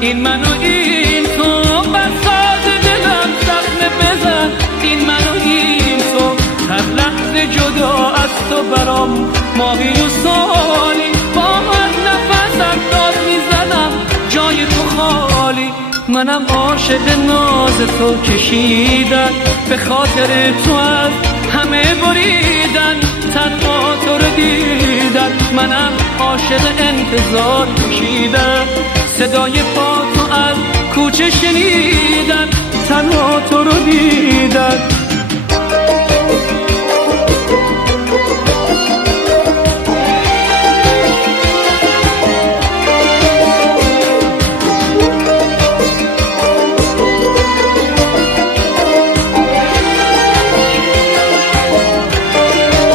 این من و این تو، بر ساز دلم زخم بزن. این من و این تو، هر لحظه جدا از تو برام ماهی و سالی. با هر نفسم داد میزنم جای تو خالی. منم عاشق ناز تو کشیدن، به خاطر تو از همه بریدن، تنها تو رو دیدن. منم عاشق انتظار کشیدن، صدای پا تو از کوچه شنیدن، تنها تو رو دیدن.